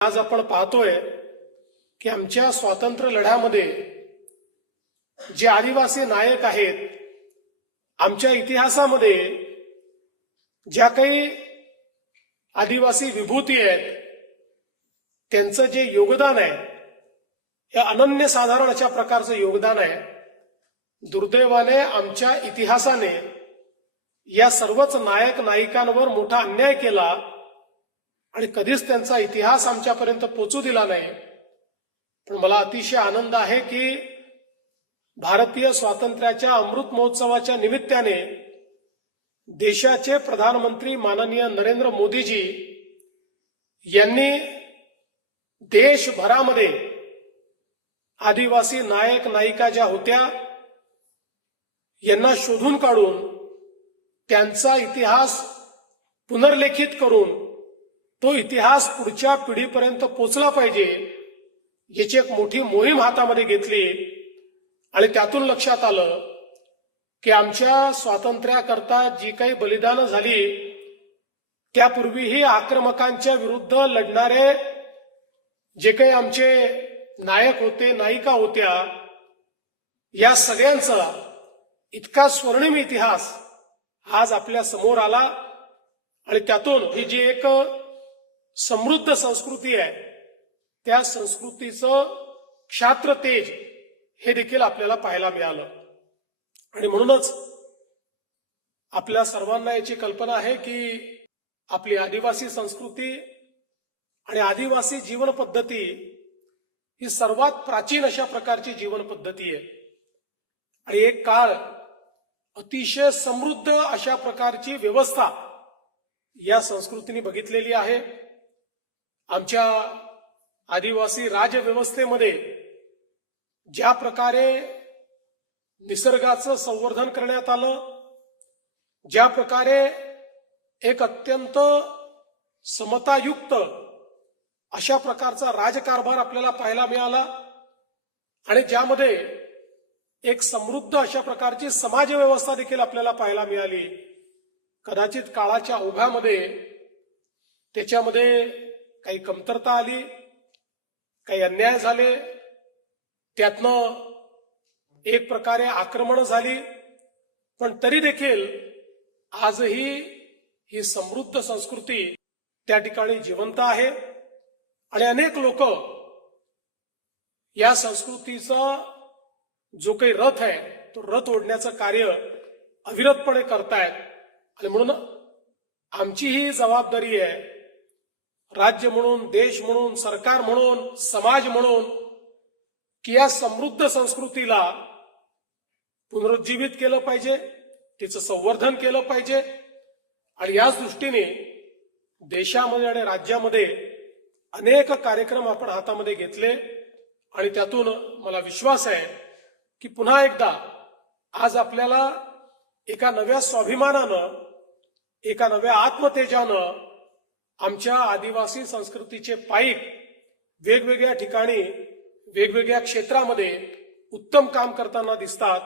आज आपण पाहतोय की आमच्या स्वातंत्र्य लढ्यामध्ये जे आदिवासी नायक आहेत, आमच्या इतिहासामध्ये ज्या काही आदिवासी विभूती आहेत, त्यांचं जे योगदान आहे हे अनन्यसाधारण अशा प्रकारचं योगदान आहे. दुर्दैवाने आमच्या इतिहासाने या सर्वच नायक नायिकांवर मोठा अन्याय केला आणि कधीच त्यांचा इतिहास आमच्यापर्यंत पोहोचू दिला नाही. पण मला अतिशय आनंद आहे की भारतीय स्वातंत्र्याच्या अमृत महोत्सवाच्या निमित्ताने देशाचे प्रधानमंत्री माननीय नरेंद्र मोदीजी यांनी देशभरामध्ये आदिवासी नायक नायिका ज्या होत्या यांना शोधून काढून त्यांचा इतिहास पुनर्लेखित करून तो इतिहास पुढच्या पिढीपर्यंत पोचला पाहिजे याची एक मोठी मोहीम हातामध्ये घेतली. आणि त्यातून लक्षात आलं की आमच्या स्वातंत्र्याकरता जी काही बलिदानं झाली त्यापूर्वीही आक्रमकांच्या विरुद्ध लढणारे जे काही आमचे नायक होते, नायिका होत्या, या सगळ्यांचा इतका स्वर्णिम इतिहास आज आपल्या समोर आला. आणि त्यातून ही जी एक समृद्ध संस्कृती आहे त्या संस्कृतीचं क्षात्र तेज हे देखील आपल्याला पाहायला मिळालं. आणि म्हणूनच आपल्या सर्वांना याची कल्पना आहे की आपली आदिवासी संस्कृती आणि आदिवासी जीवन पद्धती ही सर्वात प्राचीन अशा प्रकारची जीवन पद्धती आहे. आणि एक काळ अतिशय समृद्ध अशा प्रकारची व्यवस्था या संस्कृतीने बघितलेली आहे. आमच्या आदिवासी राजव्यवस्थेमध्ये ज्या प्रकारे निसर्गाचं संवर्धन करण्यात आलं, ज्या प्रकारे एक अत्यंत समतायुक्त अशा प्रकारचा राजकारभार आपल्याला पाहायला मिळाला आणि ज्यामध्ये एक समृद्ध अशा प्रकारची समाजव्यवस्था देखील आपल्याला पाहायला मिळाली. कदाचित काळाच्या ओघामध्ये त्याच्यामध्ये काही कमतरता आली, काही अन्याय झाले, त्यातनं एक प्रकारे आक्रमण झाली, पण तरी देखील आजही ही समृद्ध संस्कृती त्या ठिकाणी जिवंत आहे. आणि अनेक लोक या संस्कृतीचा जो काही रथ आहे तो रथ ओढण्याचं कार्य अविरतपणे करतायत. आणि म्हणून आमची ही जबाबदारी आहे, राज्य म्हणून, देश म्हणून, सरकार म्हणून, समाज म्हणून, की या समृद्ध संस्कृतीला पुनरुज्जीवित केलं पाहिजे, तिचं संवर्धन केलं पाहिजे. आणि याच दृष्टीने देशामध्ये आणि राज्यामध्ये अनेक कार्यक्रम आपण हातामध्ये घेतले. आणि त्यातून मला विश्वास आहे की पुन्हा एकदा आज आपल्याला एका नव्या स्वाभिमानानं, एका नव्या आत्मतेजानं आमच्या आदिवासी संस्कृतीचे पाईक वेगवेगळ्या ठिकाणी, वेगवेगळ्या क्षेत्रामध्ये उत्तम काम करताना दिसतात.